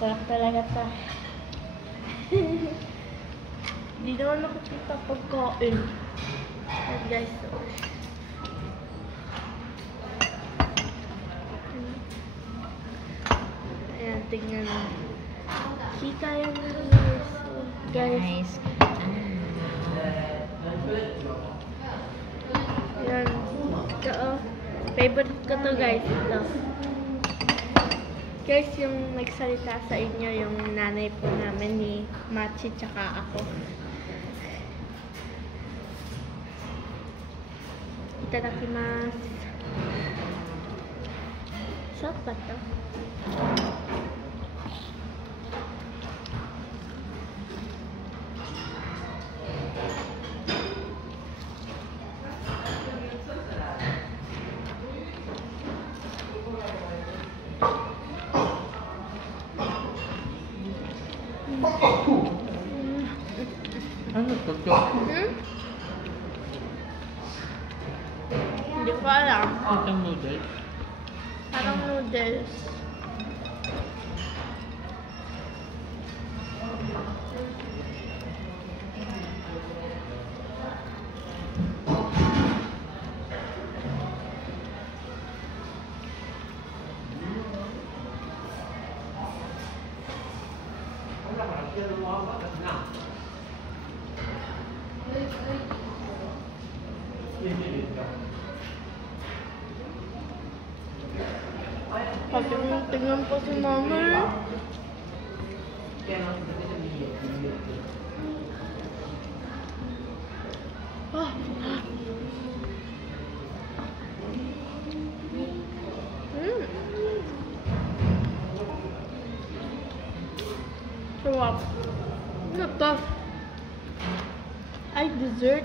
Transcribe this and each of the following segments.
Sarap talaga ta. Hindi naman nakikita pagkain. Ayan guys. So. Ayan, tingnan mo. Kita yung guys. So, guys. Ayan. Ito, favorite ko to guys. Ito. Guys, yung nagsalita sa inyo, yung nanay po namin ni Machi tsaka ako. Itadakimasu. Sarap ba ito? Ano to? Hindi ko alam. Itong noodles? Parang noodles. Tingnan po si mama. Sarap. Ano to? Ay, dessert.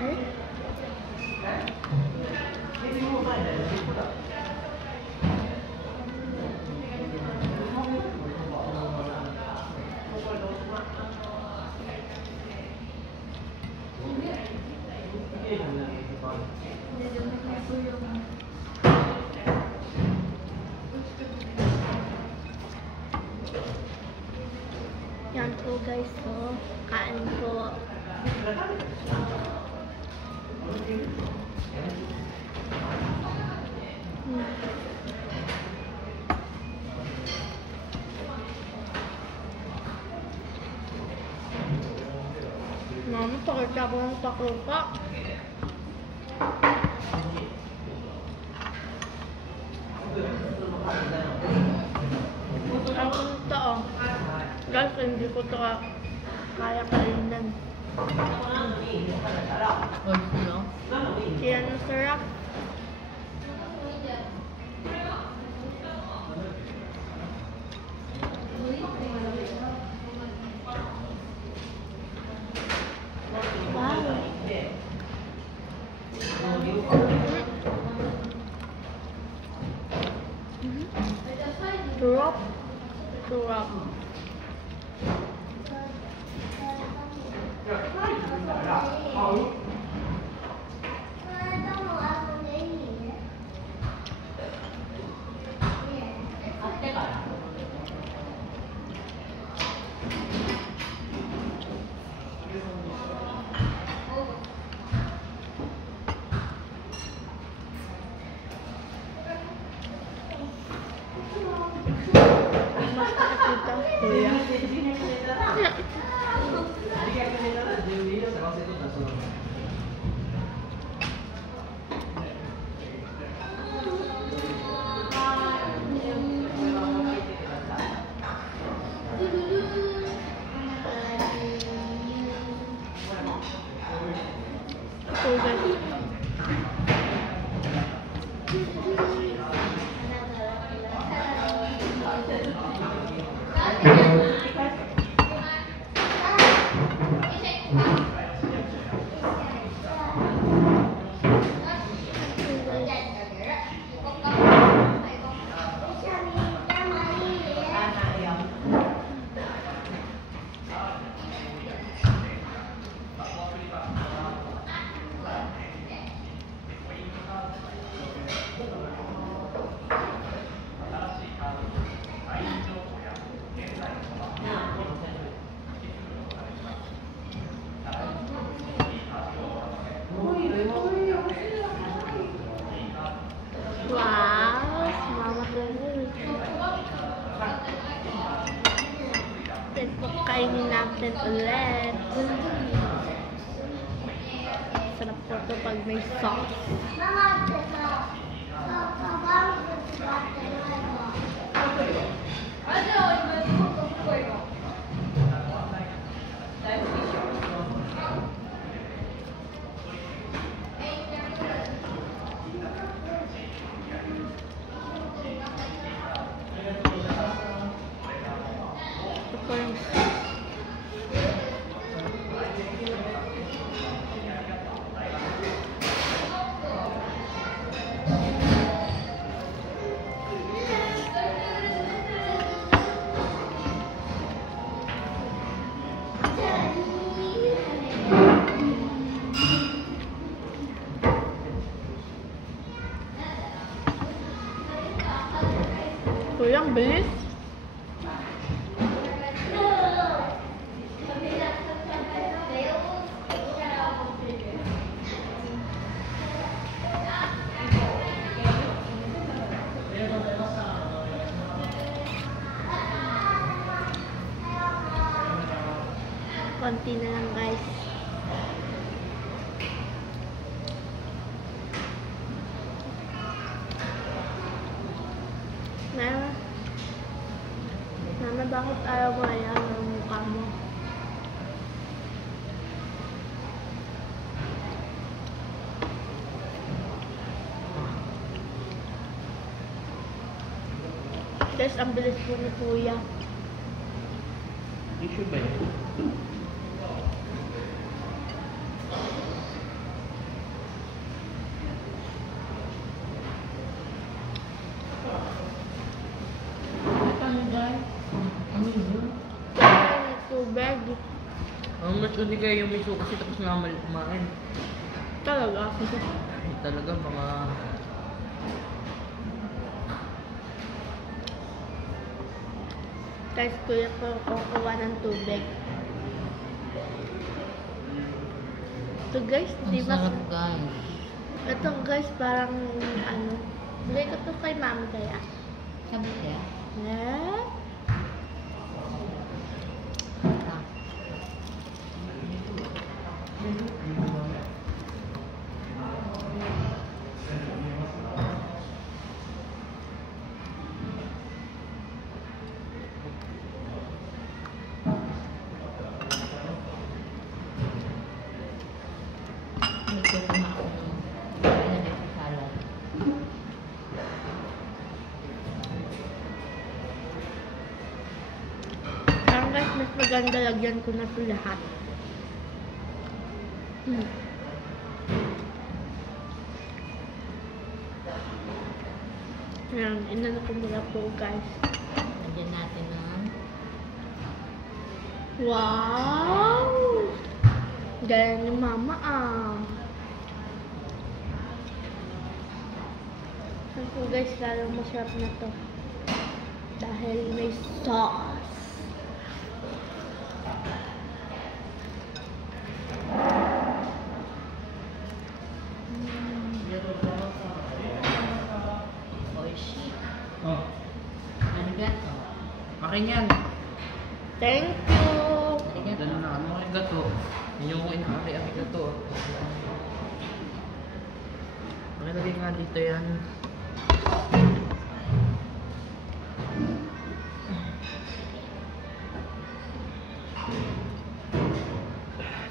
Ay? Yan po guys, so kain po. Mama, pakita ko ng taklupa. Ako nito oh. Guys, hindi ko ito kaya kainan. Kaya nasarap. Wow. Sarap. Sarap. Mas nakakita. Kuya. So guys. ulit. Sarap po ito pag may sauce. Ito po yung Kuya, ang bilis. Konti na lang, guys. Mama, bakit ayaw mo ayan ang mukha mo? Guys, ang bilis po ni Kuya. Issue ba yun? Tubig. Mas hindi kayo yung miso kasi tapos nga kumain. Talaga. Talaga mga... Guys, Kuya ko kukuha ng tubig. Ito guys, di ba? Sarap guys. Ito guys, parang ano. Bigay ko to kay mami kaya. Sabi siya? Eh? Parang guys, mas maganda lagyan ko na ito lahat. Ayan, inano ko muna po guys. Lagyan natin ng... Wow! Galing ni mama ah. Sabi ko guys, lalong masarap na to. Dahil may sauce. Oh. Arigato. Akin yan. Thank you! Arigato na ano arigato. Yun yung arigato. Makalagay nga dito yan.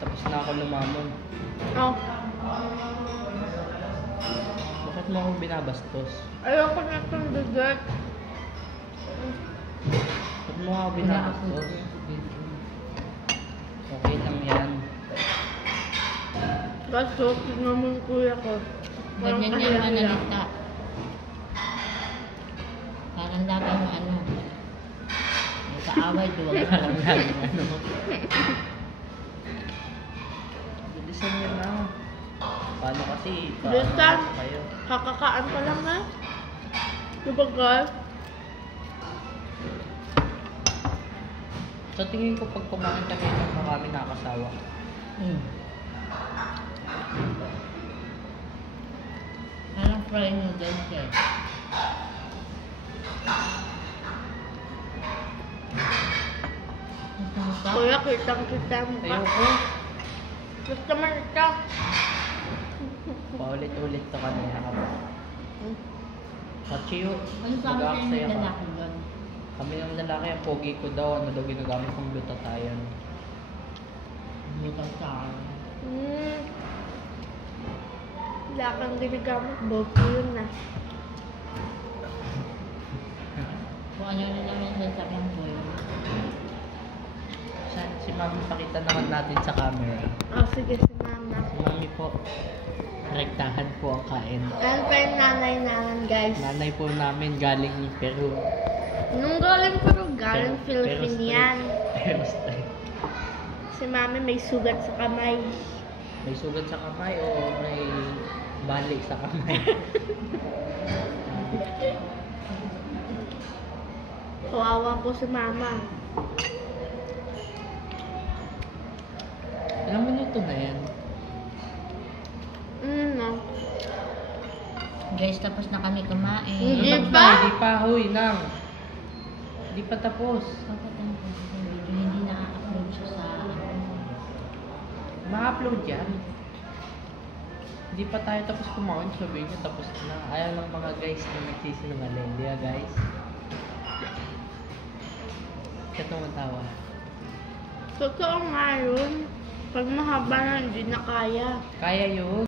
Tapos na ako lumamon. Oh, Bakit mo ako binabastos? ayoko na itong dessert. Bakit mo ako binabastos? Okay lang yan. Kaso, tignan mo yung kuya ko. Parang Ganyan kahila-hila. yung manalita. Parang lagi mo ano. May kaaway duwag. Parang lagi ano. Bilisan nyo na. Paano kasi? Bilisan. Kayo. Kakakaan pa lang na. Diba guys? Sa tingin ko pag kumain kami ng marami nakakasawa. Parang fry noodles eh. Kuya, Wala, kitang-kita mo ka. Ayoko. Gusto man ito. Paulit-ulit to kanina ka pa. Pachiyo. Ano sabi sa'yo Mag-aaksaya ng ka. lalaki doon? Kami ng lalaki, ang pogi ko daw. Ano daw ginagamit kong glutathione. Butas sa akin. Wala kang ginagamit. Bobo yun na. Kung ano na lang yung sasabihin ko yun. Si Mami, pakita naman natin sa camera. Oh, sige si mama. Si Mami po, rektahan po ang kain. Ayan pa yung nanay namin, guys. Nanay po namin galing Peru. Nung galing Peru, galing Pero Philippine straight. yan. Pero straight. Si mami may sugat sa kamay. May sugat sa kamay o may bali sa kamay? Kawawa po si mama. Ilang minuto na yan? No. Guys, tapos na kami kumain. Hindi Tapos pa? na, Hindi pa, huy, nang. Hindi pa tapos. Dapat ang video hindi na-upload siya sa Ma-upload yan. Hindi pa tayo tapos kumain, sabihin niyo tapos na. Ayaw ng mga guys na nagsisinungaling. Di ba guys? Siya tumatawa. Totoo nga yun. Pag mahaba na, hindi na kaya. Kaya yun.